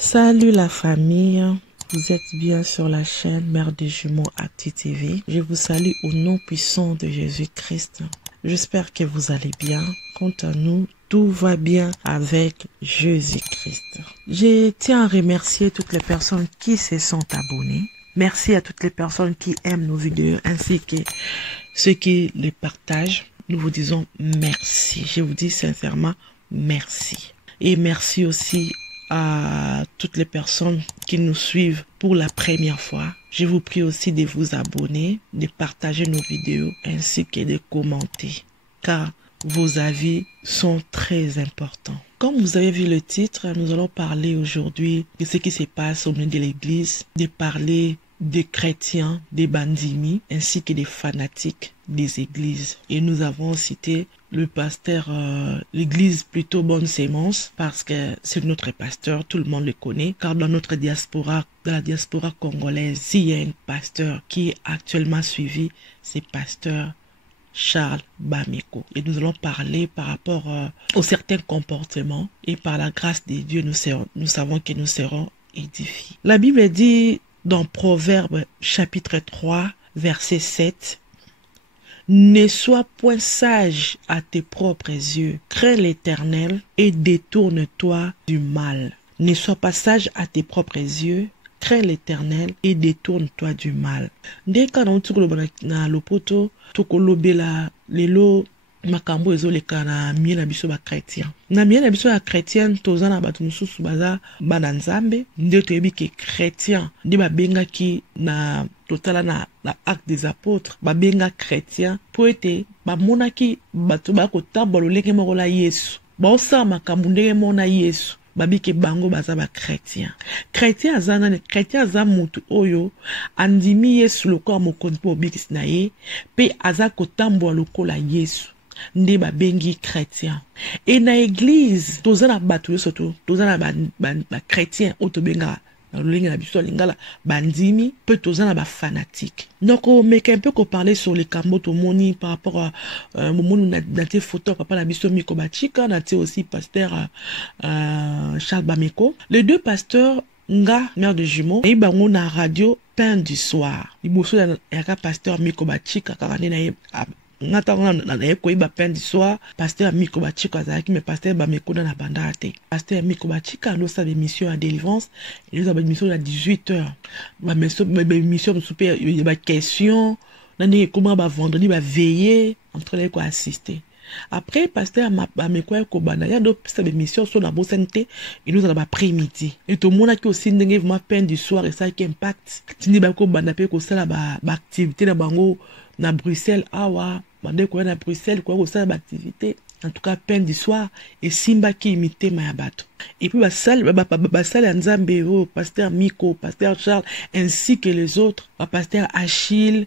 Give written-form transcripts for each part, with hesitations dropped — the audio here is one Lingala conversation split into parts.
Salut la famille, vous êtes bien sur la chaîne Mère des Jumeaux Actu TV. Je vous salue au nom puissant de Jésus-Christ. J'espère que vous allez bien. Quant à nous, tout va bien avec Jésus-Christ. Je tiens à remercier toutes les personnes qui se sont abonnées. Merci à toutes les personnes qui aiment nos vidéos ainsi que ceux qui les partagent. Nous vous disons merci. Je vous dis sincèrement merci. Et merci aussi à toutes les personnes qui nous suivent pour la première fois. Je vous prie aussi de vous abonner, de partager nos vidéos ainsi que de commenter, car vos avis sont très importants. Comme vous avez vu le titre, nous allons parler aujourd'hui de ce qui se passe au milieu de l'église, de parler des chrétiens, des bandimi, ainsi que des fanatiques des églises. Et nous avons cité le pasteur, l'église plutôt Bonne Sémence, parce que c'est notre pasteur, tout le monde le connaît, car dans notre diaspora, dans la diaspora congolaise, s'il y a un pasteur qui est actuellement suivi, c'est pasteur Charles Bameko. Et nous allons parler par rapport aux certains comportements, et par la grâce de Dieu, nous savons que nous serons édifiés. La Bible dit dans Proverbes chapitre 3, verset 7, « Ne sois point sage à tes propres yeux, crains l'Éternel et détourne-toi du mal. » Ne sois pas sage à tes propres yeux, crains l'Éternel et détourne-toi du mal. Dès qu'on a lopoto, tokolobela lelo makambo ezoleka na mie na biso ba chrétien. Na mie na biso ya chrétien tozana batu mususu baza bana nzambe, nde toyebi ke chrétien nde babengaki na totala na acte des apôtres, babenga chrétien po ete bamonaki bato bakotambola lolenge moko la Yesu, baosala makambo ndenge moko na Yesu, babike bango baza ba chrétien. Chrétien aza nani? Chrétien aza mutu oyo andimi Yesu lokola mokonzi po obikisi na ye, pe aza kotambola lokola Yesu, nde babengi chrétien. Et na église tozana bato yo soto, tozana ba chrétien o tobenga lolinga na biso lingala bandimi, pe tozana ba fanatique. Donc meka un peu ko parler sur les kamboto moni par rapport à momonu na te photo papa na biso Miko Bachika, na te aussi pasteur Charles Bameko. Les deux pasteurs nga mère de jumeaux et bango na radio Pain du soir. Iboso ya pasteur Miko Bachika kakane na na koyiba Pain du soir, pasteur Miko Bachika azalaki, mais pasteur Bameko na banda te. Pasteur Miko Bachika nous a des missions à délivrance, et nous avons des missions à 18h. Ba mission super, il y a des questions, nani comment ba vendredi ba veiller entre les quoi assister. Après pasteur Bameko ko banda ya do des missions sur la bosente, et nous avons après-midi. Et tout le monde qui aussi ndenge vraiment Pain du soir et ça qui impact. Tindi ba ko banda pe ko sala ba activité na bango na Bruxelles awa bande ko na Bruxelles ko ça activité en tout cas Pain du soir et simba qui imite mayabato et puis basal nzambe o pasteur Miko, pasteur Charles ainsi que les autres, pasteur Achille,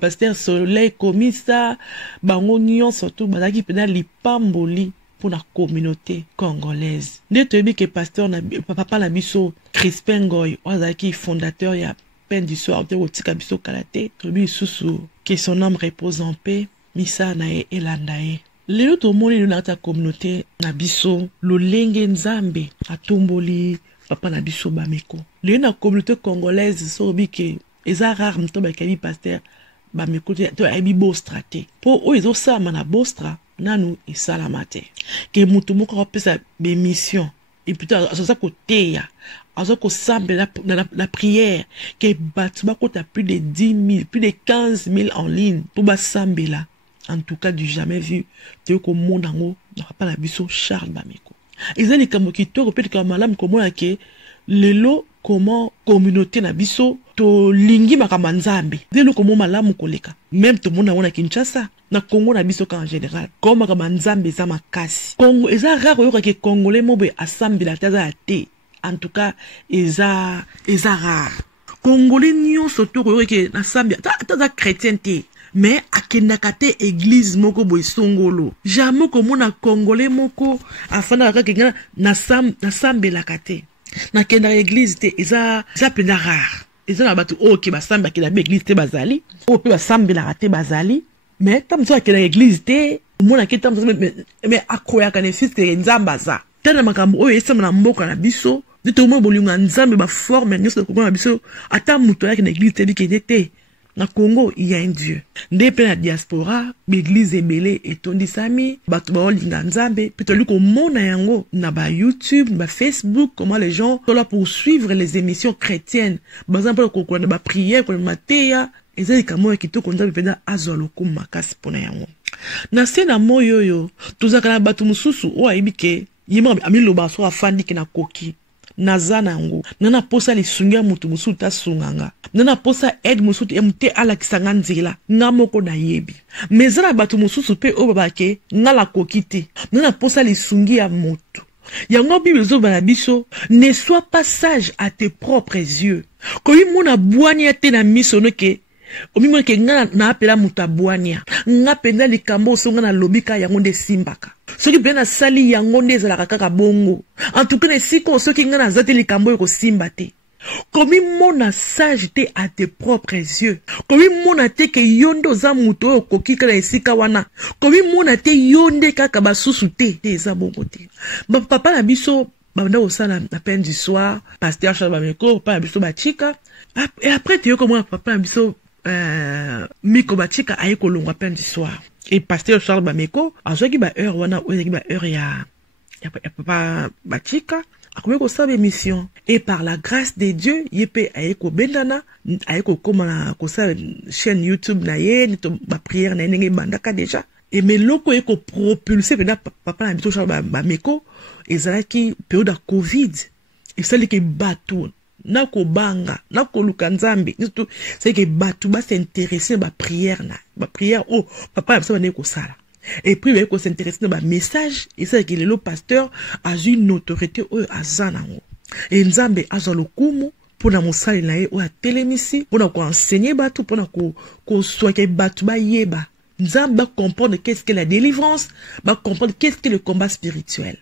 pasteur Soleil Komisa bango nyon surtout bazaki pena lipamboli pour la communauté congolaise. Nde toyebi ke pasteur na papa na biso Crispin Ngoy ozaki fondateur ya Pain du soir de Otika biso kalate tobi susu que son âme repose en paix, misa nae elandae. Lelo to moni na ta communauté na biso lolenge nzambe atomboli papa na biso Bameko. Le na communauté congolaise sobi ke eza rare mto ba kabi pasteur Bameko to abi bostrate. Po o ezo sama na bostra nanu esalamate. Ke mutu moko opesa be mission. Et puis ça côté ya azo ko sambe la prière que batba ko ta plus de 10 000 plus de 15 000 en ligne pour ba sambe là, en tout cas du jamais vu te ko mondango na papa na biso Charles Bameko. Ezali kamo ki to repete ka malam ko mona ke lelo comment communauté na biso to lingi makamba nzambe lelo ko malamu koleka même to mona wana Kinshasa na Congo na biso en général comme makamba nzambe za makasi Congo eza rare yo ke congolais mobe assemble la taza te. En tout cas eza rare congolais nyon surtout yo ke na sambi taza chrétien te, mais akendaka te église moko boy songolo jamais ko mona congolais moko afana ka kenga na sambe la kate na kenda église te eza pena rare. Eza na batu o ke basamba ke na église te bazali o pe basambe la te bazali, mais tam so ke na église te mona ke tam mais akoya ka ne fils ke nzamba za tana makambo oyo esama na mboka na biso Nito mo bolinga nzambe ba forme nyos de Congo na biso ata muto yaki na église te biki te. Na Congo, il y a un Dieu. Depuis la diaspora, l'église est belée et tondisami, batu ba olinga nzambe, plutôt lui comme na yango, na ba YouTube, na ba Facebook, comment les gens sont là pour suivre les émissions chrétiennes. Par exemple, quand on a ba prière, quand on a teya, et ça, kamo kito konza bipenda azolo kumakasi pona yango. Na se na moyo yo, tuzaka na batu mususu, o aibike, yima amilo ba so afandi ki na koki. Nazana yango nana posa li sungia mutu musu ta sunganga nana posa aide musu mte ala kisanga nzela ngamoko na yebi mezana batu mususu pe o babake ngala kokite nana posa li sungia mutu yango Bible zo bana biso ne sois pas sage à tes propres yeux ko mona bwanya te na miso noke omimo ke ngana na apela muta bwanya ngapenda likambo songa na lobika yango nde simbaka soki bena sali yango nde ezalaka kaka bongo en tout cas siko soki ngana zate likambo ko simba te komi mona sage te à tes propres yeux komi mona te ke yondo za muto koki kala esika wana komi mona te yonde kaka basusu te eza bongo te ba papa na biso banda osala na peine du soir pasteur Charles Bameko papa na biso bachika et après tu comment papa na biso Miko Bachika aye kolongwa peine du soir. Et pasteur Charles Bameko, a joué qui ba heure wana, ou ba heure ya papa Bachika, a koumé ko sabe mission. Et par la grâce de Dieu, yépe aye ko bendana, aye ko koma ko sa chaîne YouTube na ye, nito ba prière na nenge bandaka déjà. Et mais loko ye ko propulsé pena papa na bito Charles Bameko, ezalaki période de Covid. Et ça li ke batou. Nako banga, nako lukanzambi, c'est que batu ba s'intéresser ba prière na, ba prière oh papa ça va ko sala. Et puis il ko s'intéresser na ba message et c'est que le pasteur a une autorité oh azanango. Et nzambe azalokumu pour na mosali na ye o a telemisi pour na ko enseigner batu pour na ko soike batu ba yeba. Nzambe ba comprendre qu'est-ce que la délivrance, ba comprendre qu'est-ce que le combat spirituel.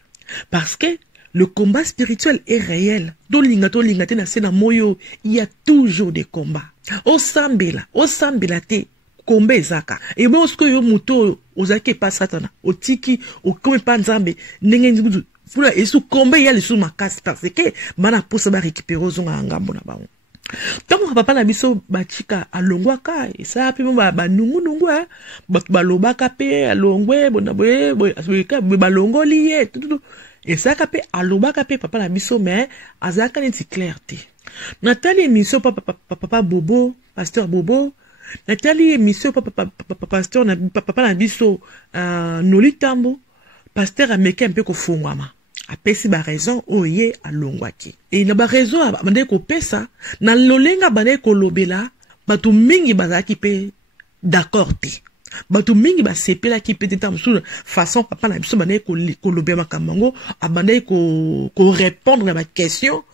Parce que le combat spirituel est réel. Dans l'ingato na sena moyo, il y a toujours des combats. O sambela te kombe ezaka. Et bon ce que yo muto ozake pas satana, o tiki o comme pas nzambe, ndenge nzuzu. Fula esu kombe ya le sous makasi parce que mana posa ba récupérer ozonga ngambo na bawo. Tango papa na biso bachika alongwaka esa pe ba nungu ba lobaka pe alongwe bona boye ba longoli ye tout. Et ça capé alobaka pe papa la biso mais azaka neti clarté. Nathalie émission papa Bobo, pasteur Bobo. Nathalie émission papa pasteur papa la biso Nolitambo, pasteur américain un peu ko fungwama. Apesi ba raison oye alongwaki. Et na ba raison bande ko pesa na lolenga bande ko lobela batu mingi bazaki pe d'accord te. Batu mingi ba sepela ki peut-être amsou façon papa na biso bande ko lobia makamango abande ko répondre à ma question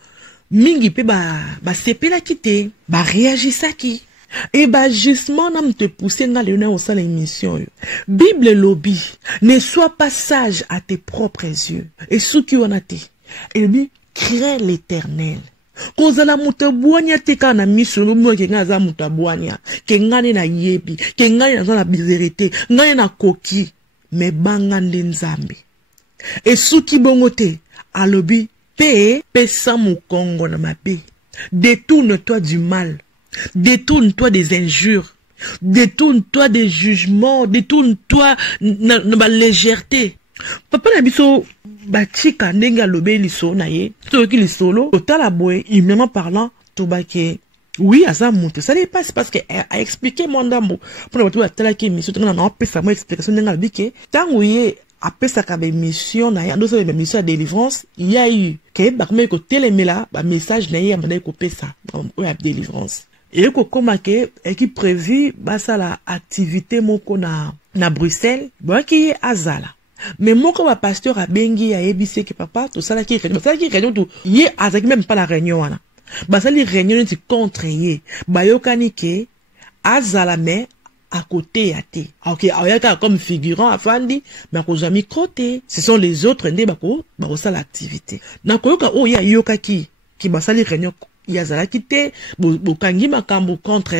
mingi pe ba sepela ki te ba réagissa ki et ba justement nam te pousser nga léona au sala émission Bible lobby ne sois pas sage à tes propres yeux et sous qui on a te et lui crains l'Éternel. Kozala mutabwanya teka na miso no ke ngaza mutabwanya ke ngane na yebi ke ngane na bizerité ngane na koki me banga nzambe et suki bongote alobi pe pesa mukongo na mabe détourne-toi du mal, détourne-toi des injures, détourne-toi des jugements, détourne-toi na légèreté. Papa na biso bachika ndenge alobe liso na ye soki lisolo totala boye humainement parlant tobake oui aza mutu ça n'est pas parce que a expliqué mon ndambo pour na totala tala ki mission tona na pesa mo explication ndenge alobike tango ye apesa ka be mission na ya ndo so be mission de délivrance il y a eu que ba comme ko telemela ba message na ye amana ko pesa o ya délivrance et ko koma ke équipe prévu ba sala activité moko na Bruxelles ba ki azala. Mais moi comme pasteur a bengi a ebise que papa tout ça là qui réunion tout yé azaki même pas la réunion wana ba ça les réunion ti contre yé ba yokani ke azala mais à côté ya té OK ayaka comme figurant afandi mais ko jami côté ce sont les autres ndé bako ba ça l'activité na ko yoka o ya yokaki ki ba ça les réunion yazala kité bo kangi makambo contre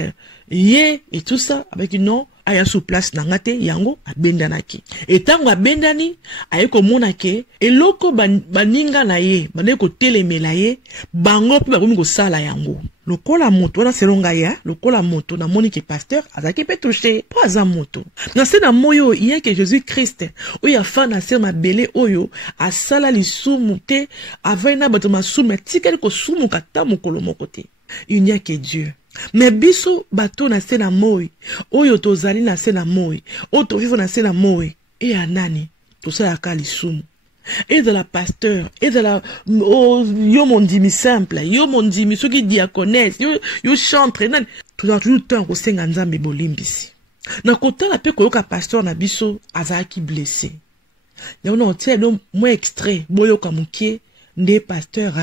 yé et tout ça avec non aya sous place nangate yango abendanaki. Et tango abendani ayeko monake eloko baninga na ye bandeko telemela ye bango pe bakomi ko sala yango. Lokola moto wana selonga ya lokola moto na moni ke pasteur azaki pe touché po aza moto. Na se na moyo iya ke Jésus Christ oyo afa na se mabele oyo asala lisumu te avaina bato masumu tikeli ko sumu kata mokolo moko te. Il n'y a que Dieu. Mais biso bato na se na moi oyo tozali na se na moi oyo tovivo na se na moi e anani tosalaka lisumu. Et de la pasteur, et de la yo mon dimi simple, yo mon dimi ceux qui diaconesse, yo chantre, tout a toujours temps ko senga nzambe bolimbisi. Na kota la pe ko ka pasteur na biso azaki blessé. Ya on tie no mo extrait boyo kamukie nde pasteur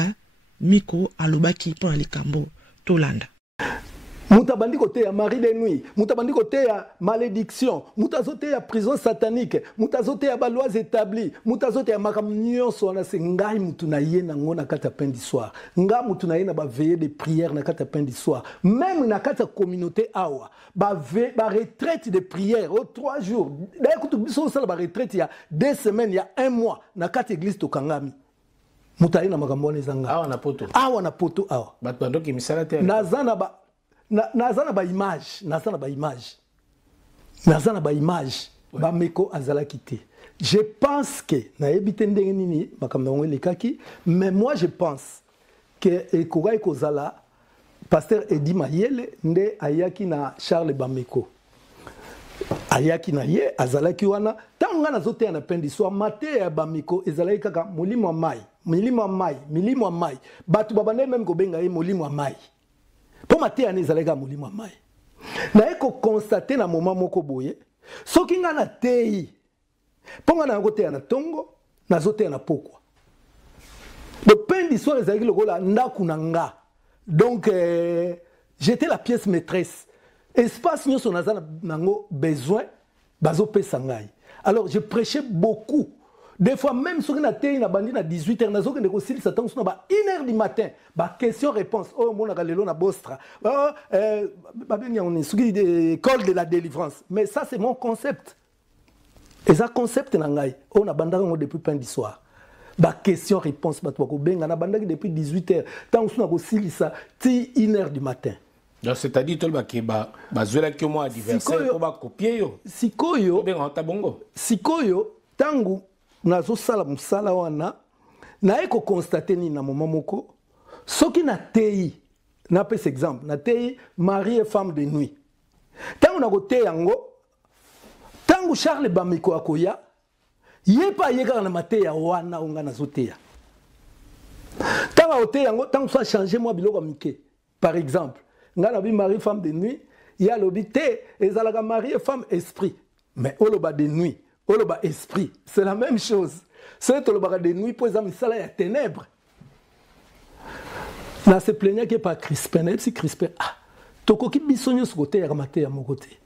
miko alobaki pour les kambo tolanda. Mutabandi côté ya mari de nuit, mutabandi côté ya malédiction, mutazote ya prison satanique, mutazote ya balois établis, mutazote ya makamnyo so na sengai mutuna ye na ngona kata pendi soir. Nga mutuna ye na ba veiller de prière na kata pendi soir. Même na kata communauté awa, ba retraite de prière au 3 jours. D'ailleurs kutu biso sala ba retraite ya 2 semaines, il y a 1 mois na kata église to Kangami. Mutaye na makambo nezanga. Awa na poto. Awa na poto awa. Batando ki misala te. Nazana ba nazana ba image, nazana ba image, ba meko azala kité. Je pense que na ebite ndenge nini makambo le kaki, mais moi je pense que ekoga ekozala pasteur Edi Mayele nde ayaki na Charles Bameko. Ayaki na ye azalaki wana tanga na zote na pendi so mate ya Bameko ezalaki kaka molimo mai, milimo mai. Batu babane même ko benga ye molimo mai. Pour mater ane zalega molimo mai. Na eko constater na moment moko boye, soki nga na tei. Ponga na ngote na tongo, na zote na pokwa. Le pain d'histoire ezalaki lokola ndaku na nga. Donc j'étais la pièce maîtresse. Espace nyoso nazana nango besoin bazo pesa ngai. Alors je prêchais beaucoup. Des fois, même si on a été à 18h, on a dit que si Satan est à 1h du matin, question-réponse. Oh, mon agalelo na bostra. On est col de la délivrance. Mais ça, c'est mon concept. Et ça, concept, on a bandé depuis fin du soir. Question-réponse, on a bandé depuis 18h. Tant qu'on a aussi ça, 1h du matin. C'est-à-dire que tu as adversaire pour copier. Sikoyo, tangu nazo sala musala wana na eko constater ni na moment moko soki na tei na pes exemple na tei mari et femme de nuit tangu na kote yango tangu Charles Bameko akoya yepa yeka na mateya wana onga nazoteya tangu ote yango tangu ça changer moi biloko mike par exemple nga na bi mari femme de nuit ya lobité ezalaka mari et femme esprit mais oloba de nuit Oloba esprit, c'est la même chose. C'est le baga de nuit pour examiner ça là ya ténèbres. Na se plaignait que pas Crispin, et si Crispin ah, toko ki bisonyo ce côté ya maté ya mon côté.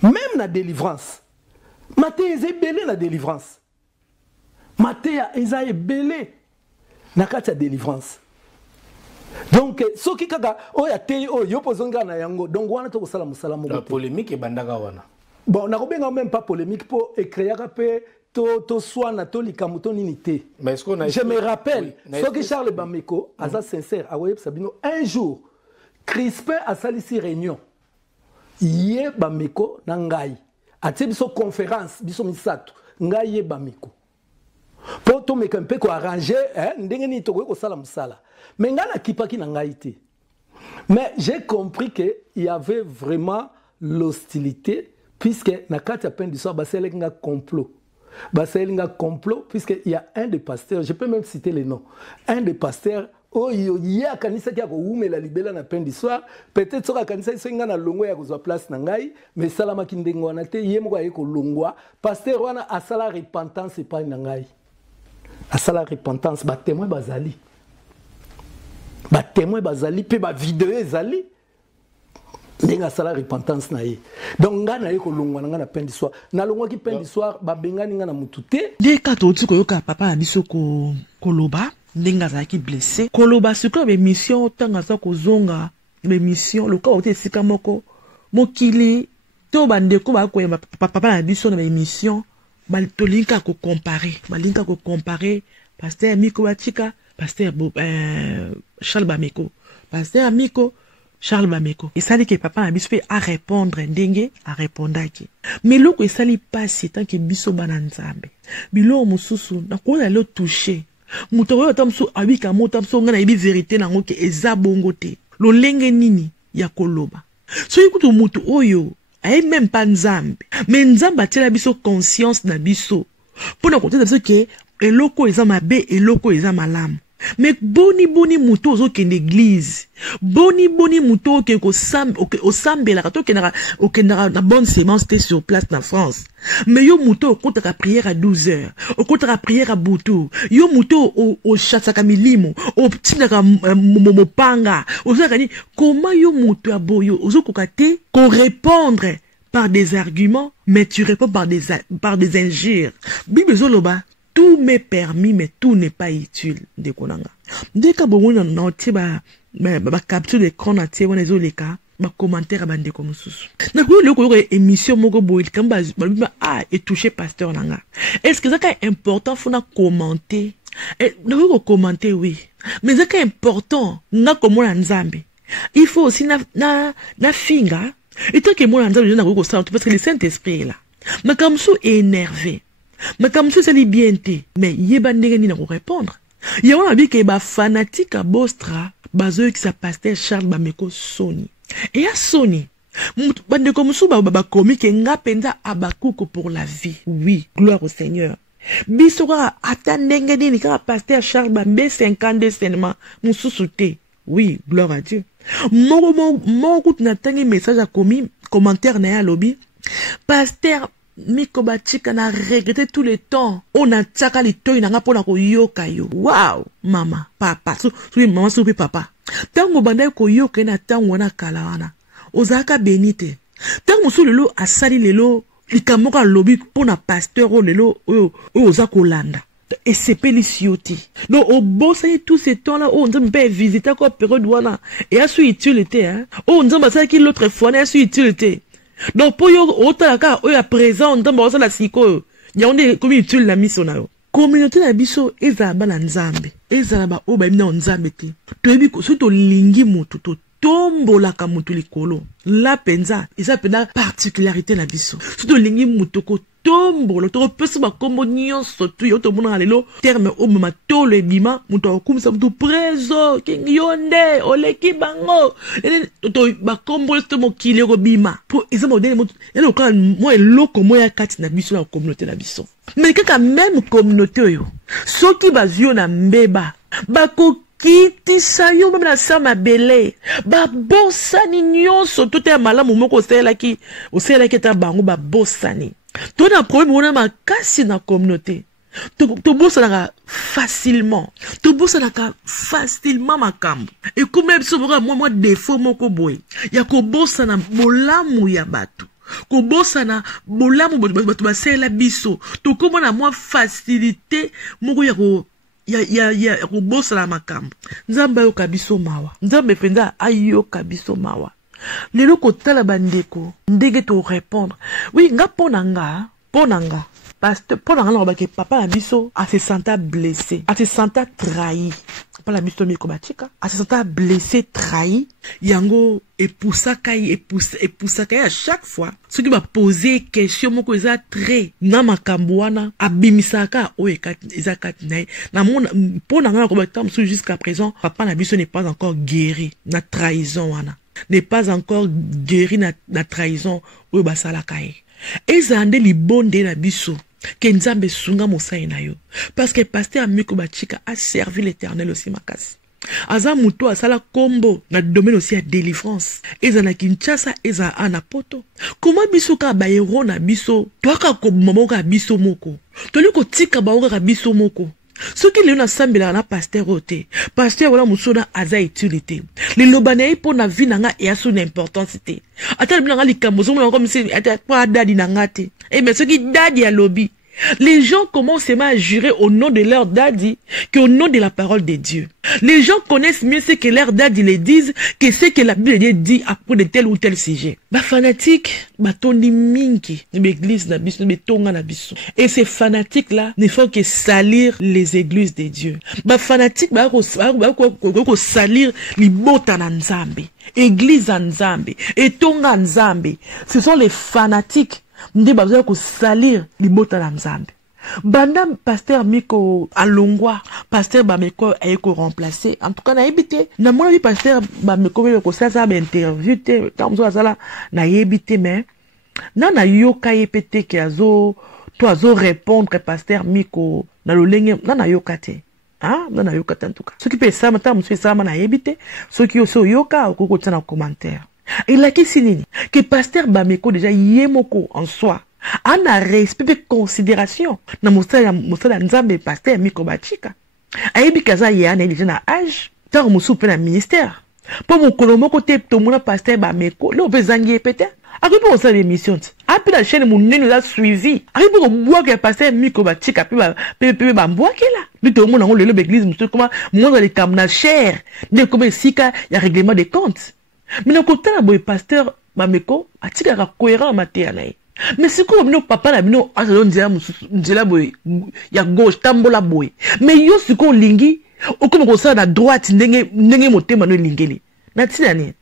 Même na délivrance. Maté est belé na délivrance. Maté est belé na kata délivrance. Donc so ki kaka o ya te o yo pozonga na yango donc wana to sala musala mo. La polémique est bandaka wana. Bon, on n'a même pas polémique pour écrire to soit na to likamuto ninité. Mais est-ce qu'on a je me rappelle, ce que Charles Bameko, à sincère, à Sabino, un jour, Crispin a sali si réunion. Yé Bameko nangai. A te biso conférence, biso misato, ngai Bameko. Pour to meka mpe ko arranger, ndenge ni to ko sala musala. Mais ngana kipaki nangai te. Mais j'ai compris que il y avait vraiment l'hostilité. Puisque na kati ya peine d'histoire, baselinga complot. Baselinga complot, puisqu'il y a un des pasteurs, je peux même citer les noms, un des pasteurs, oh y a kanisa qui a oume la libella na peine d'histoire, peut-être sera kanisa senga na longwa ya kozwa place na ngai, mais salama kindengo wana te yemo ya ko longwa, pasteur wana asala repentance pas na ngai. Asala repentance ba témoin bazali. Ba témoin bazali pe ba vidéo ezali. Nenga sala repentance na ye. Donc nga na ye ko longwa nga na peine d'histoire. Na longwa ki peine d'histoire ba bengani nga na mutute. Les kato ti ko yoka papa na biso ko koloba ndenga za ki blessé. Koloba ce que mission tanga za ko zonga be mission le ka ote sika moko mokili to bandeko ba ko papa na biso na émission tolinka ko comparer pasteur Miko Bachika pasteur Charles Bameko pasteur Miko Charles Bameko esali ke papa na biso pe a répondre ndenge a répondaki mais loko esali pasi tant que biso bana nzambe bilo mususu na ko le toucher muto oyo tamso abika mota tamso ngana ibi vérité nango ke eza bongo te lo lenge nini ya koloba so ikutu mutu oyo aye même pas nzambe mais nzambe atela biso conscience na biso pona kote biso ke eloko eza mabe eloko eza malamu mais boni mutu ozo ke l'église boni mutu oke ko osambela to ke na bonne sémence te sur place na France mais yo mutu okotaka prière à 12 heures okotaka prière à butu yo mutu o chatsaka milimo o tinaka mopanga ozaka ni comment yo mutu aboyo ozo kokate ko répondre par des arguments mais tu réponds par des injures Bible zoloba tout m'est permis, mais tout n'est pas utile. Dès que vous avez capture d'écran, vous avez les cas, commentaire à comme sous. Émission et toucher pasteur nanga. Est-ce que c'est important faut commenter? Nous commenter oui, mais c'est important na comme nzambe. Il faut aussi na finga. Et tant que moi nzambe na ko ça parce que le Saint-Esprit est là. Mais comme ça énervé. Mais comme ça, c'est bien té. Mais yeba ndenge ni na ko répondre. Yawa abi ke ba fanatique à Bostra, bazo qui sa pasteur Charles Bameko Sony. Et à Sony, bande comme ça ba comique nga penda abakuko pour la vie. Oui, gloire au Seigneur. Bisora ata ndenge ni ka pasteur Charles Bambe 52 seulement mususuté. Oui, gloire à Dieu. Mon na tangi message à commis commentaire na ya lobby. Pasteur Miko Bachika na regretté tout le temps. On a tchaka li toy na pona ko yoka yo. Wow, mama, papa, maman soupe papa. Tango banda ko yoka na tango na kala wana. Ozaka benite. Tango sou lelo asali lelo likamoka lobby pona pasteur o lelo ozako landa. Et c'est pelisioti. Donc au beau ça tout ce temps là on ne peut visiter quoi période wana et a su utilité hein. On ne ça qui l'autre fois n'a su utilité. Donc pour yo otalaka o ya présent ndamba osala siko ya onde comme utile la mission na yo communauté na biso ezaba na nzambe ezaba o ba mina nzambe te to yebi ko so to lingi mutu to tombola ka mutu likolo la penza eza pena particularité na biso so to lingi mutu ko tombolo to pesa ba kombo nyonso tu yo to mona lelo terme o mama to le bima mutu akumisa mutu prezo kingionde oleki bango to ba kombo to mokile ko bima po eza modele mutu elo ka mo eloko mo ya kati na biso na communauté na biso mais kaka même communauté yo soki bazio na mbeba bako kiti sayo même na sama belé ba bosani nyonso tout est malamu moko osela ki ta bango ba bosani. Toi, un problème, on a ma casse dans la communauté. Tu bosses facilement. Tu bosses facilement ma camp. Et comme même si moi défaut mon koboy. Ya ko bossa na bolamu ya batu. Ko bossa na bolamu batu ba la biso. Tu comme na moi facilité moko ya ko bossa na makambo. Nzamba yo kabiso mawa. Nzamba penda ayo kabiso mawa. Lelo kotala bandeko ndenge to répondre oui nga ponanga parce ponanga na ba ke papa na biso a se senta blessé a se senta trahi papa la biso Miko Bachika a se senta blessé trahi yango epusaka à chaque fois ce qui va poser question moko eza très na makambo wana abimisaka o eza katinai na mona ponanga na ko ba tamsu jusqu'à présent papa na biso n'est pas encore guéri na trahison wana n'est pas encore guéri na trahison ou basalakaye. Ezande li bonde na biso ke nzambe sunga mosai na yo parce que pasteur Miko Bachika a servi l'Éternel aussi makasi. Aza muto asala kombo na domaine aussi à délivrance. Eza na Kinshasa eza ana poto. Comment biso ka ba héros na biso toaka ko momo ka biso moko. Toli ko tika ba ka biso moko. Ce qui est na sambela na pasteur ote pasteur wala musona aza utilité le lobane pour na vie nanga et a son importance te ata binanga likambo zo comme si ata kwa dadi nanga te et mais ce qui dadi ya lobby Les gens commencent à jurer au nom de leur daddy qu'au nom de la parole de Dieu. Les gens connaissent mieux ce que leur daddy les disent que ce que la Bible dit à propos de tel ou tel sujet. Fanatique, tondi mingi, l'église na biso, betonga na biso. Et ces fanatiques-là ne font que salir les églises de Dieu. Fanatique, salir les bota na nzambe, église na nzambe, etonga nzambe. Ce sont les fanatiques. Ndi bazo ko salir li bota na nzambe. Banda pasteur Miko alongwa, pasteur Bameko ayeko remplacer. En tout cas na yebite, na mona bi pasteur Bameko ko ça interview te, tamzo azala na yebite mais na yoka yepete ki azo to azo répondre pasteur Miko na lolenge na yokate. Ah, na yokate en tout cas. Ce qui peut ça mata monsieur ça na yebite, ce qui oso yoka ko tina commentaire. Et là, qu'est-ce que pasteur Bameko déjà yemoko en soi a un respect et considération na mosala nzambe pasteur Miko Bachika ayebi kaza yana déjà na âge tant musu pe na ministère pour mon kolomoko te to mona pasteur Bameko le bezangi pété après pour ça l'émission après la chaîne mon nous a suivi après pour boire que pasteur Miko Bachika pe bamboa kela lui to mona le l'église musu comment moi les kamna cher de comme sika il y a règlement des comptes. Mais le côté là, pasteur Bameko a tiré à cohérent en matière. Mais c'est comme nos papa là, nous allons dire, il y a gauche, tambola boy. Mais yo c'est qu'on lingi, ou comme ça à droite, n'engé moté manu lingeli. N'atinani.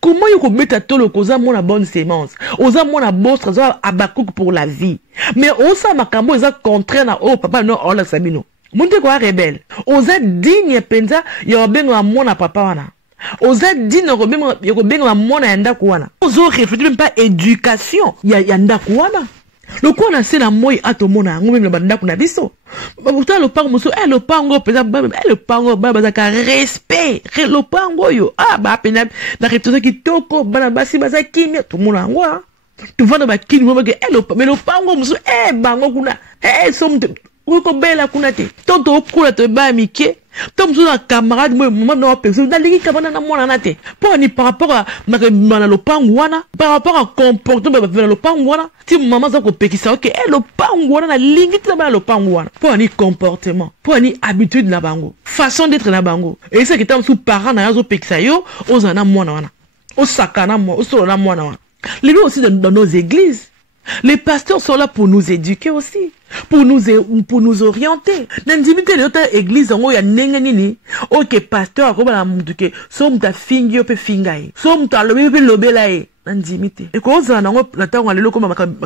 Comment yo mettre à tout le cause mon la bonne sémence, osa mon la bosse, osa abakouk pour la vie. Mais osa makambo osa contraire na oh papa non oh la sabino. Monte quoi rebelle. Osa digne penza, yo ben wa mon na papa wana. Oza dit no robeng la mona yanda kuana. Ozo réfléchir même pas éducation. Yanda kuana. Le quoi na c'est la moi ato mona ngombe na banda kuna biso. Pourtant le pango muso le pango pesa le pango ba ka respect. Le pango yo ba pena na réflexion qui toko bana basi baza kimia tout mona ngwa. Tu vas ba kini mo ke mais le pango muso bango kuna somme ko bela kuna te. Tonto okula to ba mike. Tom sur un camarade, moi, non, personne, dans l'équipe, na mona nate. Pour ni par rapport à le pangwana, par rapport à comportement, le pangwana, si maman ça ko pekisa, ok, le pangwana, na limite là le pangwana. Pour ni comportement, pour ni habitude na bango, façon d'être na bango. Et c'est que tam sous parents na yazo pekisa yo, ozana mwana wana. Osakana mwana, osolo mwana wana. Les gens aussi dans nos églises. Les pasteurs sont là pour nous éduquer aussi, pour nous orienter. Dans l'autre église, on y a nini. Ok, pasteur, on va la somme ta fingi ope fingai, somme ta lobe lae. Dans l'intimité. Et quand on a la temps à l'élo comme ma comme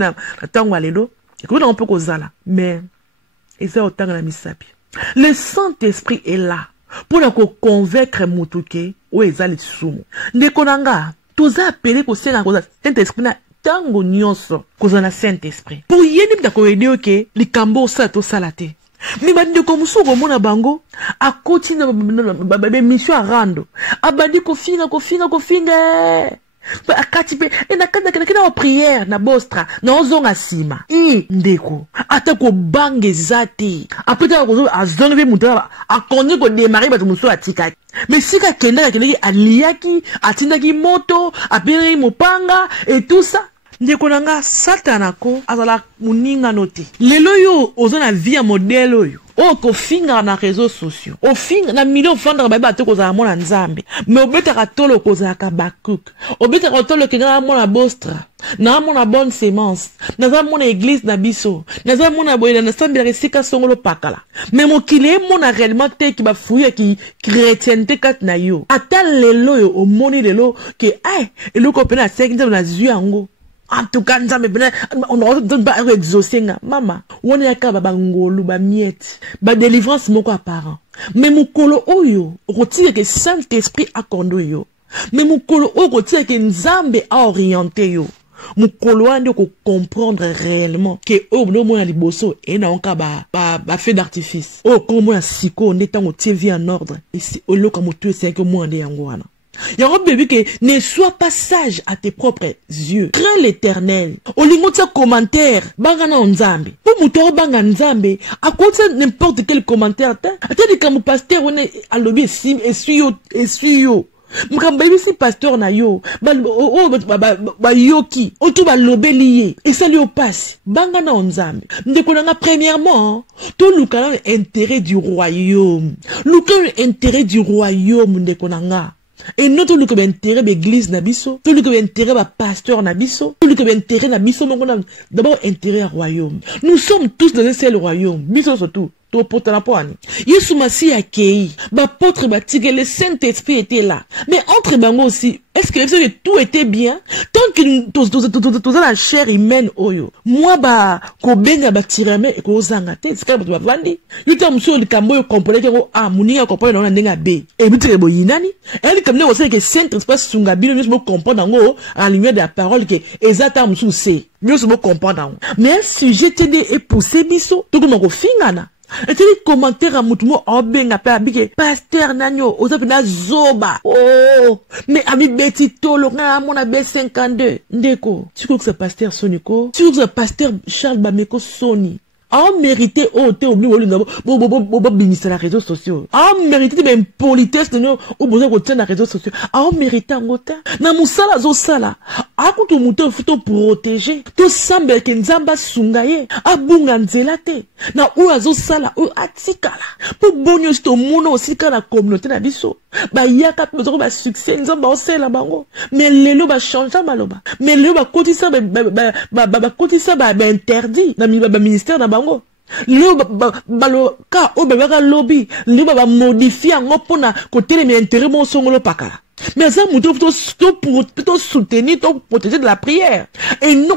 la temps à l'élo, et qu'on a un peu cause là. Mais et ça autant la misapi. Le Saint-Esprit est là pour nous convaincre mutuke ou ezali sumu. Ndekonanga, tous appelés pour c'est la cause Saint-Esprit na tango nyonso kozana Saint-Esprit pour yeni bidako edeo ke likambo sa to salate mi bandi ko musu ko mona bango a continue ba mission a rando abadi ko finga ba akati pe ena kanda prière na bostra na ozonga sima ndeko ata ko bange zati apeta ko azonga be mutaba akonye ko démarrer ba musu atika. Mais si kenda aliaki atindaki moto apiri mopanga et tout ça ndekonanga satanako azala muninga noti lelo yo ozona via modèle yo o ko finga na réseaux sociaux o finga na million fandra ba te ko za mona nzambe mais obeta ka tolo ko za ka bakuk obeta ka tolo ke na mona bostra na mona bonne sémence na za mona église na biso na za mona boyela na sambira sika songolo pakala mais mo kile mona réellement te ki ba fuya ki chrétienté kat na yo ata lelo yo o moni lelo ke elo ko pena sekinza na zuango. En tout cas, on va exaucer. Maman, on est à ka ngolu ba miette, ba délivrance moko apparent. Mais mon kolo oyo, retire que Saint-Esprit a conduit yo. Mais mon kolo oyo retire que Nzambe a orienté yo. Mon kolo ande ko comprendre réellement que oh no mo na liboso et na onka ba feu d'artifice. Oh comme moi siko on est en TV en ordre. Et c'est au loka mo tuer c'est que moi ande yango wana. Y'a un bébé que ne sois pas sage à tes propres yeux. Crains l'Éternel. Au lingo de commentaire, bangana nzambe. Pour mouton banga nzambe, à côté n'importe quel commentaire, t'as dit que mon pasteur on est à l'objet essuie. Mkamba ici pasteur na yo. Ba yoki. Otu ba lobeliye. Et ça lui passe. Banga na onzambe. Ndeko na premièrement, tout le cas intérêt du royaume. Le intérêt du royaume ndeko na nga. Et non tout le que intérêt l'église nabiso, tout le que intérêt ba pasteur nabiso, tout le que intérêt nabiso, d'abord intérêt au royaume. Nous sommes tous dans un seul royaume, biso surtout. Yesu Masi accueilli, l'apôtre Batigé, le Saint-Esprit était là. Mais entre bango aussi, est-ce que tout était bien? Tant que tout la chair humaine, oyo. Moi, kobenga batirame et kozangate, c'est quand tu vas vandi. Yuta monsieur le kambo comprenait que mouni comprenait dans la nenga B. Et bitre boyinani. Elle comme aussi que Saint-Esprit sungabino, nous comprendre en à la lumière de la parole que ezata musu c'est. Nous comprendre. Mais un sujet t'aider et pousser biso, tout comme on fingana. Et tu dis commentaire à Moutumo, oh ben, pasteur Nanyo, Osapina Zoba. Oh, mais ami Betty Tolo, mon abbé 52. Ndeko, tu crois que c'est pasteur Soniko? Tu crois que c'est pasteur Charles Bameko Soni? En mérité, oh, t'es oublié, ministre la réseaux sociaux. En mérité, même politesse de nous, au besoin de tenir les réseaux sociaux. En mérité, en gota. Na musala zo sala. A kutu muto futo protéger. To sambe ke nzamba sungaye. A bunga nzelate. Na ou azo sala, ou atikala. Pour bonyo sto mono aussi ka la communauté na biso. Ba yaka besoin ba succès nzamba osela bango. Mais lelo ba changer maloba. Mais lelo ba kotisa ba kotisa ba interdit. Na mi ba ministère na bango. Leo ka o bebeka lobby, leo ba modifier ngo pona côté les intérêts mon songolo pakala. Mais ça muto plutôt soutenir, to protéger de la prière. Et non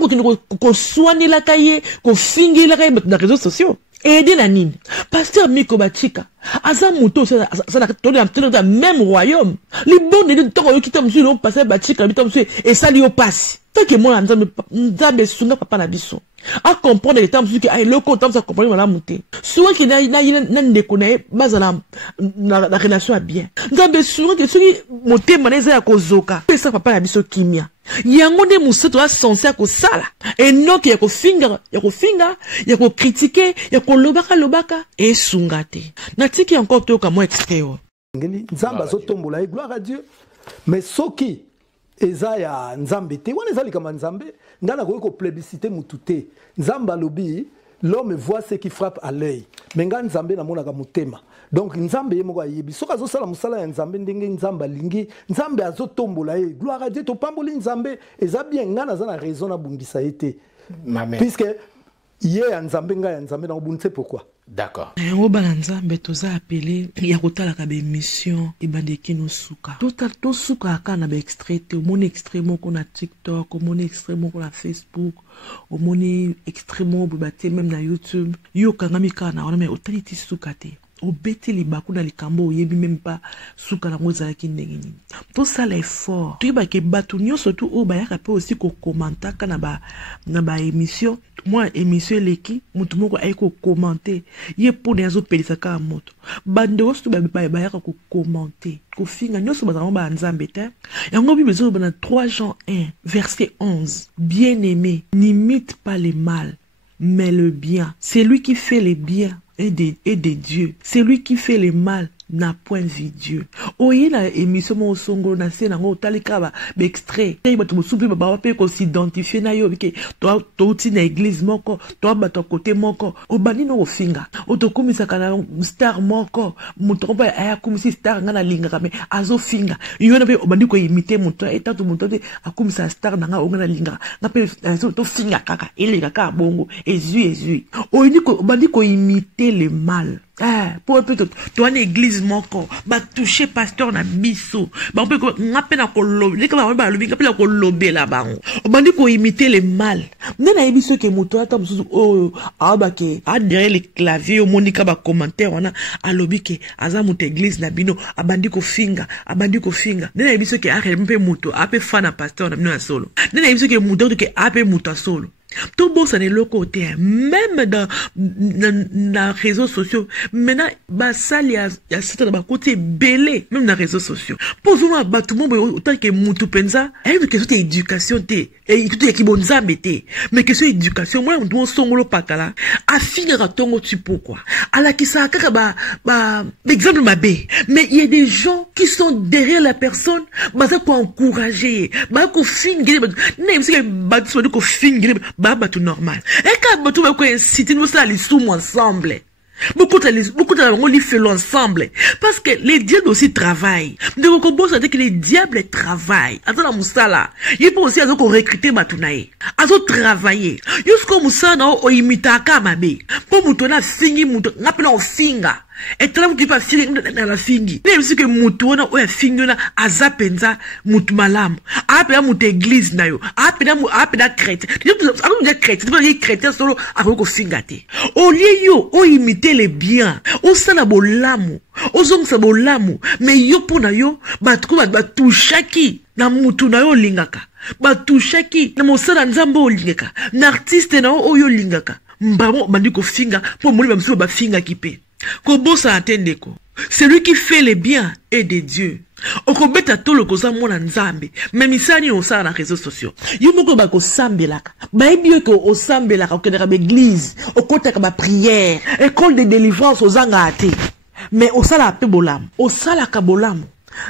qu'on soigne la cahier, qu'on fingi la cahier dans les réseaux sociaux. Aider la nine. Pasteur Miko Bachika. Asa muto ça dans même royaume. Les bons de temps qui tombe sur le pasteur Bachika, et ça lui passe. Tant que moi nzambe sunga papa na biso. A comprendre les temps que ay le compte ça comprendre la monter. Soit qui na ndekone bazala la relation à bien. Nzambe sunga que celui monter maneza ya kozoka. Ça papa na biso kimia. Yango de museto a censé ko sala. Et non que ya ko finga, ya ko critiquer, ya ko lobaka et sungate. Na tiki encore to comme extrait. Nzamba zo tombola gloire à Dieu. Mais soki eza ya nzambe te wana ezali kama nzambe ngana ko plébiscité mutute nzamba lobi l'homme voit ce qui frappe à l'œil mais ngana nzambe na mona ka mutema donc nzambe yemo ka yebi soka zo sala musala ya nzambe ndenge nzamba lingi nzambe azo tombola e gloire à Dieu to pamboli nzambe eza bien ngana za na raison na bungisa été puisque yé ya nzambe nga ya nzambe na bunse pourquoi. D'accord. Au balanza, betoza appelé, yakota la kabe émission, ibandeki no suka. To suka akana be extrait, au mon extrait moko na TikTok, au mon extrait moko na Facebook, au mon extrait moko bate même na YouTube. Yo kangami kana, on mais otali ti suka te. Obete li baku na likambo yebi même pas suka na ngoza ki ndenge nini. To ça l'effort. Tu ba ke batu nyo surtout o ba yaka pe aussi ko commenter kana ba émission. Moi émission leki mutu moko ay ko commenter. Ye pone azo pelisa ka moto. Bande osu ba yaka ko commenter. Ko finga nyoso ba ba nzambe te. Yango Bible zo na 3 Jean 1 verset 11. Bien-aimé, n'imite pas le mal, mais le bien. C'est lui qui fait les biens et des dieux. C'est lui qui fait le mal n'a point vu Dieu. Oye na émission mo songo na sena ngo talikaba be extrait. Tay bato musupi ba pe ko s'identifier na yo ke to ti na église moko, to bato côté moko. Obani no ofinga. Otokumisa kana star moko, mutomba aya kumisi star ngana linga kame azo finga. Yo na pe obani ko imiter muto eta to muto te akumisa star na nga ngana linga. Na pe to finga kaka ele kaka bongo ezui. Oye ko obani ko imiter le mal. Pour un peu toi une église moko ba toucher pasteur na biso ba on peut ngape na ko lobi ka ba lobi ngape na ko lobe la bango bandi ko imiter le mal na biso ke moto ata mususu o ba ke a derrière les claviers au monika ba commentaire wana a lobi ke aza moto église na bino abandi ko finga na biso ke a mpe moto a pe fana pasteur na bino ya solo na biso ke moto ke a pe moto solo Tout bon, ça n'est le côté. Même dans les réseaux sociaux. Maintenant, ça, il y a certains côté belé, même dans les réseaux sociaux. Pour vous, tout le monde, autant que Moutou Penza, il y a une question d'éducation, et tout est qui bon mais question d'éducation, moi, on doit s'en pakala, à finir à ton tu pourquoi. À la qui ça, exemple, ma bé. Mais il y a des gens qui sont derrière la personne, ça pour encourager, pour finir, même si il tout normal. Et quand tu vas inciter nous ça les sous ensemble. Beaucoup de gens fait l'ensemble. Parce que les diables aussi travaillent. Donc, on peut dire que les diables travaillent. Attends, la moussala. Il peut aussi recruter Matunae. Azo travailler. Jusqu'au moussala, on imite à Kamabe. Pour moutona fingi, moutona, on finga. Et là, vous pas finir dans la fingi. Même si que moutona, ou fingi na, azapenza, moutmalam. Après, mout église na yo. Après, chrétien. Après, chrétien, solo, après, qu'on fingate. Au lieu yo, on imite les biens. On s'en bolamu. On s'en bolamu. Mais yo, pour na yo, touchaki. Na mutu na yo lingaka. Touchaki. Na mosala nzambo lingaka. Na artiste na yo lingaka. Mbamo, bandiko finga. Pour mourir, mamsou, finga kipe. Kobo sa attende ko. Celui qui fait les biens est de Dieu. Okobeta tolo koza mona nzambe. Même isani on sa na réseaux sociaux. Yo moko ba ko sambelaka. Ba ebio ko o sambelaka okendeka ba église, okotaka ba prière, école de délivrance ozanga ate. Mais o sala pe bolam. O sala ka bolam.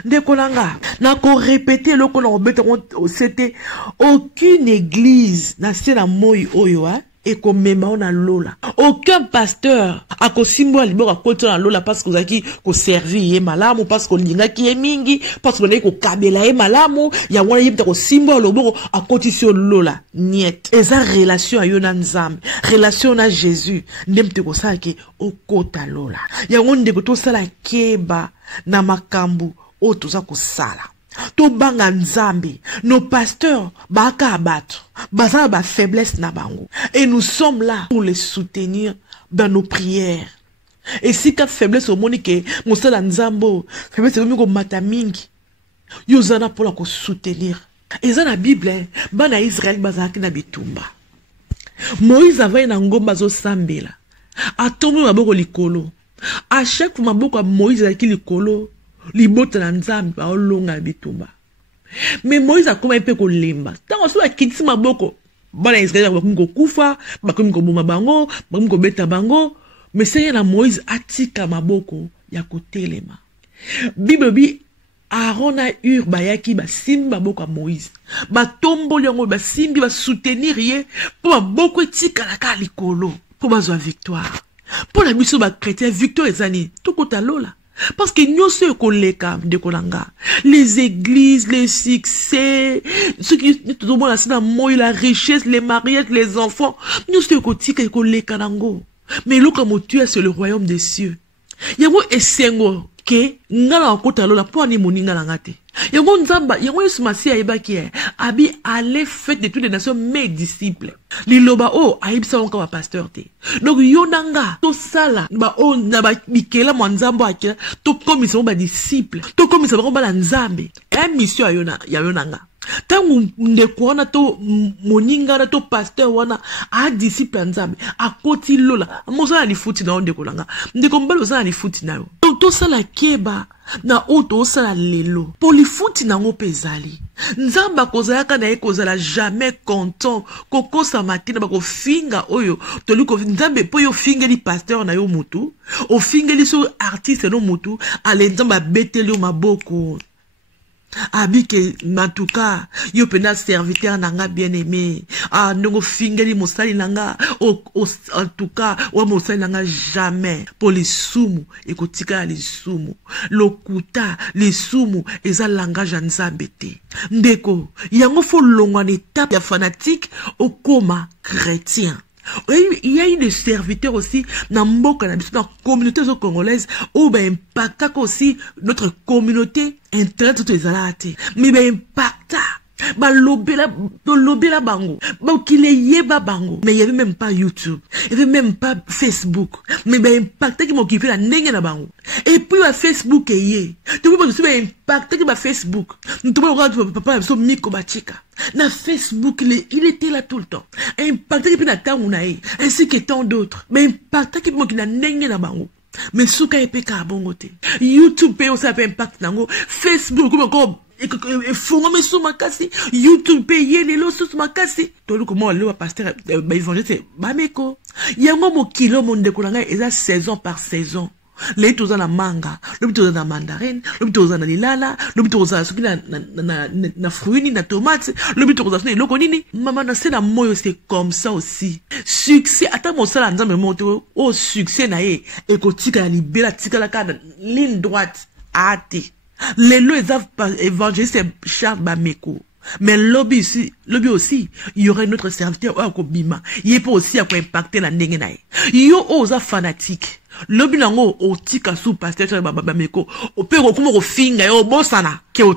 Ndekolanga na ko répéter loko na obeta c'était aucune église na sena moyi oyo et comme même on a lola. Aucun pasteur a ko simbo liboko a koto na lola parce que vous avez ko servi e malamu parce que linga ki e mingi parce que ko kabela e malamu ya wana yebta ko simbo liboko a koti sur lola niet. Eza relation a yona nzambe, relation na Jésus ndemte ko saki o kota lola. Ya wonde ko to sala keba na makambu o to za ko sala. To banga nzambe, nos pasteurs, baka abattre, baza ba faiblesse na bango. Et nous sommes là pour les soutenir dans nos prières. Et si ka faiblesse au monique, mosala nzambo, faiblesse au miko matamingi, yozana pour la ko soutenir. Et ça la Bible, bana Israël bazaki na bitumba. Moïse avait na ngomba zo sambela. Atomi maboko likolo. À chaque fois maboko Moïse aki likolo. Libota na nzambe ba olonga bitumba. Mais Moïse a comme un peu ko lemba. Tant on soit kitsi maboko. Bana Israël ba ko kufa, ba ko boma bango, ba ko beta bango, mais c'est na Moïse atika maboko ya ko telema. Bible bi Aaron a Hur ba yaki ba simba boko a Moïse. Ba tombo yango ba simbi ba soutenir ye pour boko etika la ka likolo pour bazwa victoire. Pour la mission ba chrétien victoire ezani tout kota lola. Parce que nous sommes de Kolanga. Les églises, les succès, ceux qui tout le monde a la richesse, les mariages, les enfants. Nous sommes de mais l'eau comme tu es sur le royaume des cieux. Yango esengo ke ngala okota lola po ani moninga ngate. Yango nzamba, yango yesumasi aibaki abi aller fête de toutes les nations mes disciples. Liloba o aibisa onka wa pasteur te. Donc yonanga to sala ba o na ba bikela mwanzambo akela to komisa ba disciple. To komisa ba la nzambe. Mission yonanga. Tangu ndekuona to moninga na to pasteur wana a disciple nzambe akoti lola mosala ni futi na onde kolanga ndeko mbalo sala ni futi nayo to sala keba na oto sala lelo polifuti na ngope ezali nzamba kozalaka na ekozala jamais content kokosa matina bako finga oyo toliko nzambe po yo fingeli pasteur na yo mutu o fingeli so artiste no mutu ale nzamba beteli yo maboko. Abike matuka yo pena serviteur nanga bien aimé ndongo fingeli mosali nanga en tout cas wa mosali nanga jamais pour les sumu ekotika les sumu lokuta les sumu eza langage nzambe te ndeko yango fo longwa na étape ya fanatique au coma chrétien. Il y a eu des serviteurs aussi dans la communauté congolaise où ben impacta aussi notre communauté internet toutes les alates mais ben impacta lobela bango, qu'il y bango. Mais il n'y avait même pas YouTube, il n'y avait même pas Facebook. Mais impact qui m'occupait la nenge na bango. Et puis Facebook est tu peux pas impact qui Facebook. Nous te voyons papa so miko bachika. Na Facebook il était là tout le temps. Impact qui na tamunae ainsi que tant d'autres. Mais impact qui mo na nenge na bango. Mais souka epeka bongote. YouTube pe aussi impact nango. Facebook encore et fongo me sous makasi YouTube paye les lots sous makasi to lu comment le pasteur évangéliste bameko yango mo kilo mo ndekolanga eza saison par saison les toza na manga le toza na mandarine le toza na lilala le toza soki na fruits na tomates le toza na loko nini mama na c'est na moyo c'est comme ça aussi succès ata mo sala nzambe moto au succès na ye ekotika ya libela tika la kana ligne droite ate les lois évangélistes Charles Bameko. Mais lobby aussi, il y aurait notre serviteur Okobima. Il peut aussi impacter la nengenaï. Yo osa fanatique. Lobby nango o tika sous pasteur Charles Bameko. O pe comme o finga o bosana ke o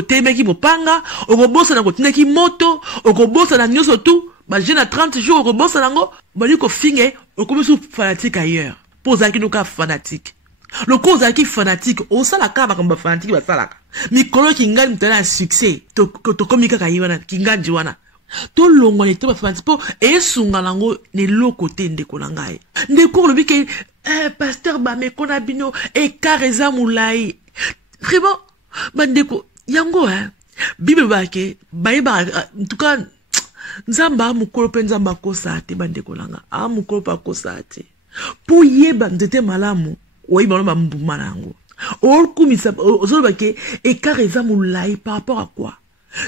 teme ki mopanga, o bosana ko tineki moto, o bosana nyoso tout. Ba jeune à 30 jours o bosana ngo, ba ko finga o comme sous fanatique ailleurs. Pose qui nous ka fanatique. Le cause qui fanatique, au salaka comme fanatique va salaka. Mikolo qui gagne un succès, to komika kaiwana, qui gagne juana. To longo ne te fanatique po et sungalango ne lo côté ndeko langai. Ndeko le bike pasteur Bameko na bino e kareza mulai. Vraiment bandeko yango Bible bake baiba en tout cas nzamba mukolo pe nzamba kosa te bandeko langa. Mukolo pa kosa te. Pour yeba ndete malamu oui, bon, par rapport à quoi?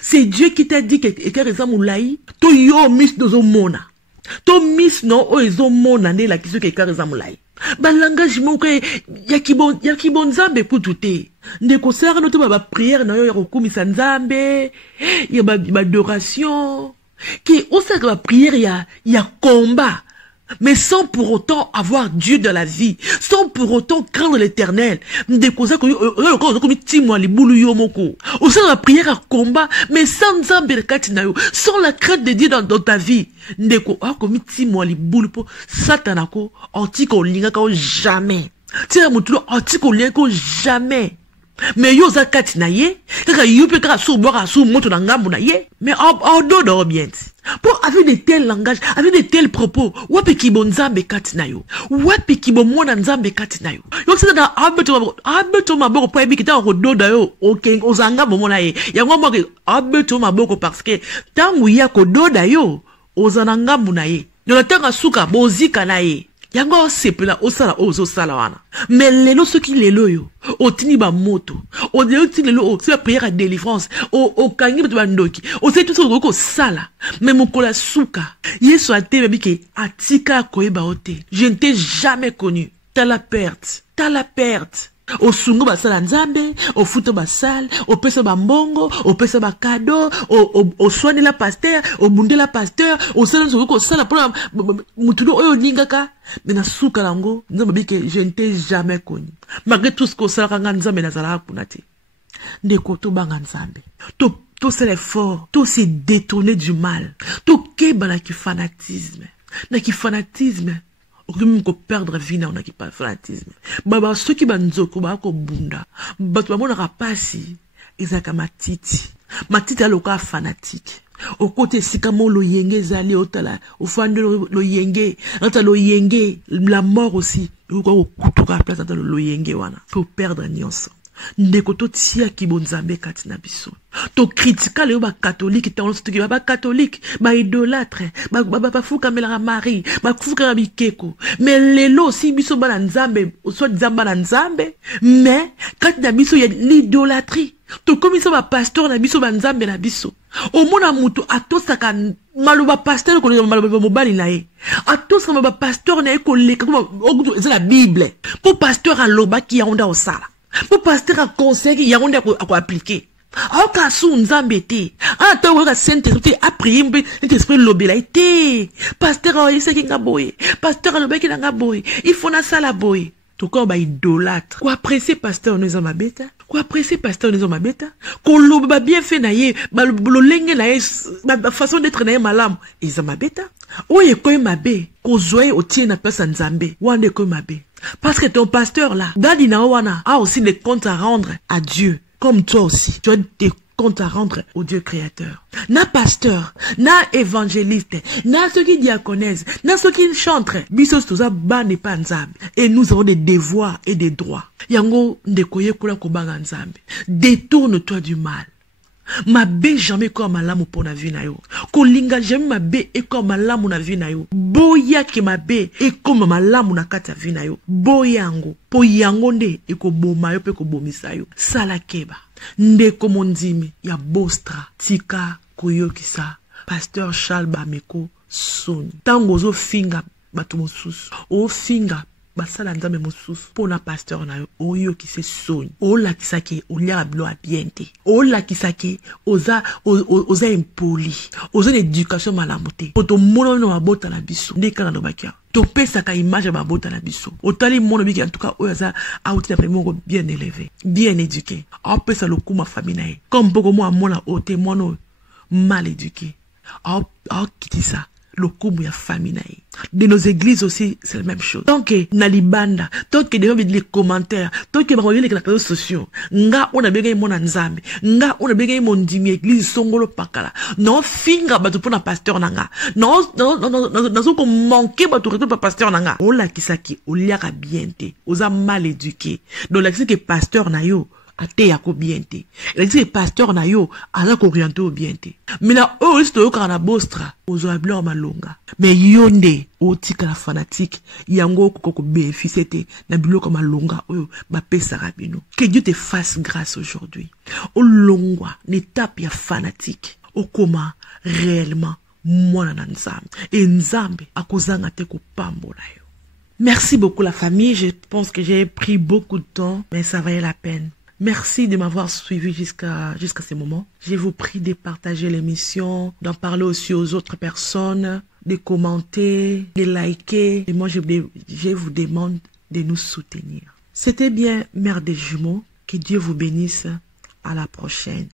C'est Dieu qui t'a dit que to yo mis dozo mona. To mis no o ezo mona ne la kiso ke kareza mulai. Ba langage mo ke yakibon nzambe pour touté. Ndeko sera no to ba prière na yo ya kokumisa nzambe, ya ba adoration. Qui aussi que la prière ya combat. Mais sans pour autant avoir Dieu dans la vie, sans pour autant craindre l'Éternel. Sans la prière à combat, mais sans la crainte de Dieu dans ta vie. Jamais. Jamais. Mais yo zakati na ye, kaka yupe kaka sou boka sou moto na ngambu na ye, mais en dodo bien. Pour avec de tels langages, avec de tels propos, wapi kibo nzambe kati na yo, wapi kibo mwana nzambe kati na yo. Yo c'est dans abeto maboko po ebi kita ko dodo yo, ok, ozanga mona ye. Yango mo ke abeto maboko parce que tangu ya ko dodo yo, ozana ngambu na ye. Yo na tanga suka bozika na ye. Yango sepela osala ozo sala wana. Mais lelo soki lelo yo, o tini ba moto, o lelo tini lelo o c'est la prière à délivrance, o kangi ba ndoki, o c'est tout ça ko sala. Mais mokola suka, yeso ate babike atika koyeba ote. Je ne t'ai jamais connu. T'as la perte. Au sungo basala nzambe, au futo basal, au pesa bambongo, au pesa bakado, au soigner la pasteur, au bunde la pasteur, au sala ko sala pour mutudo oyo ningaka, mais na suka lango, nzambe que je ne t'ai jamais connu. Malgré tout ce qu'on sala kanga nzambe na zala kunati. Ndeko to banga nzambe. To c'est l'effort, to se détourner du mal. To keba na ki fanatisme. Na ki fanatisme. Ko perdre vie na on a qui pas fanatisme. Baba ceux qui banzoko ba ko bunda. Bato bamona rapasi ezaka matiti. Matiti aloka fanatique. Au côté sikamo lo yenge zali otala, au fond lo yenge, ata lo yenge, la mort aussi. Ko kutuka place ata lo yenge wana. Pour perdre nyonso. Ndeko to tia ki bonzambe kati na biso. To critica le ba catholique ta on se ba catholique, ba idolâtre, ba fuka mela Marie, ba fuka bikeko. Mais lelo si biso ba nzambe, soit nzamba na nzambe, mais kati na biso ya l'idolâtrie. To komisa ba pasteur na biso ba nzambe na biso. O mona mutu atosaka maluba pasteur ko maluba mobali na ye. Atosaka ba pasteur na ko leka ko c'est la Bible. Pour pasteur aloba ki ya onda osala. Pour pasteur à conseil qui y a on à appliquer. Ah ka sou nzambe te. Ah ta wa Saint-Esprit a prier mbe l'esprit lobela te. Pasteur a isa ki ngaboye. Pasteur a lobeki na ngaboye. Il faut na sala boye. Toko ba idolâtre. Ko apprécier pasteur nous en mabeta. Ko apprécier pasteur nous en mabeta. Ko lo ba bien fait na ye, ba lo lenge na ye, ba façon d'être na ye malam. Ils en mabeta. Oye ko mabe, ko zoe o tie na place nzambe. Wande ko mabe. Parce que ton pasteur là, dadi na wana a aussi des comptes à rendre à Dieu. Comme toi aussi, tu as des comptes à rendre au Dieu créateur. Na pasteur, na évangéliste, na ceux qui diaconesent, na ceux qui chantent. Bisos toza ba ne pas nzambe. Et nous avons des devoirs et des droits. Yango ndekoye kula kobanga nzambe. Détourne-toi du mal. Mabe jamais comme malamu pour na vie na yo. Kolinga jamais mabe et comme malamu na vie na yo. Boya ki mabe et comme malamu na kata vie na yo. Boyango. Po yango nde e ko boma yo pe ko bomisa yo. Sala keba. Nde komondimi ya bostra tika koyokisa. Pasteur Charles Bameko Soni. Tango zo finga batu mosusu. O finga basala nzambe mosusu pona pasteur na yo oyo ki se soni ola kisaki olia blo abiente ola kisaki oza impoli oza éducation malamote poto mono no mabota na biso ndeka na bakia to pesa ka image ya mabota na biso otali mono biki en tout cas oyo za outil après moko bien élevé bien éduqué a pesa le kuma famille na ye comme poko mo amona ote mono mal éduqué a kiti ça le coup ya famille naï. De nos églises aussi, c'est la même chose. Tant que nalibanda, tant que des gens les commentaires, tant que les réseaux sociaux, nga on a bien mon nzambe, nga on a bien mon dimi église songolo pakala. Non finga batu pour na pasteur nanga. Non ko manquer batu retour pa pasteur nanga. On la kisaki, on liaka bienté, osa mal éduqué. Donc la que pasteur na yo ate yako bienté. Il dit pasteur na yo ala ko orienté au bienté. Mais là eux sto kana bostra ozo ablo malonga. Mais yonde otika la fanatique yango ko bénéficier na bilo comme malonga oyo ba pesa rabino. Que Dieu te fasse grâce aujourd'hui. O longwa ne tape ya fanatique. O koma réellement mwana na nzambe. Et nzambe akozanga te ko pambola yo. Merci beaucoup la famille, je pense que j'ai pris beaucoup de temps mais ça valait la peine. Merci de m'avoir suivi jusqu'à ce moment. Je vous prie de partager l'émission, d'en parler aussi aux autres personnes, de commenter, de liker. Et moi, je vous demande de nous soutenir. C'était bien Mère des Jumeaux. Que Dieu vous bénisse. À la prochaine.